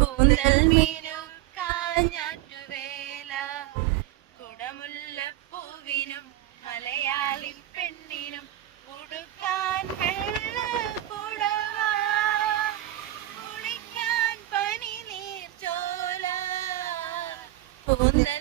കൂന്തൽ മീനുക്കാൻ ഞാറ്റുവേല കുടമുല്ലപ്പൂവിനും മലയാളി പെണ്ണിനും ഉടുക്കാൻ വെള്ള പുടവ കുളിക്കാൻ പനി നീർച്ചോല കൂന്തൽ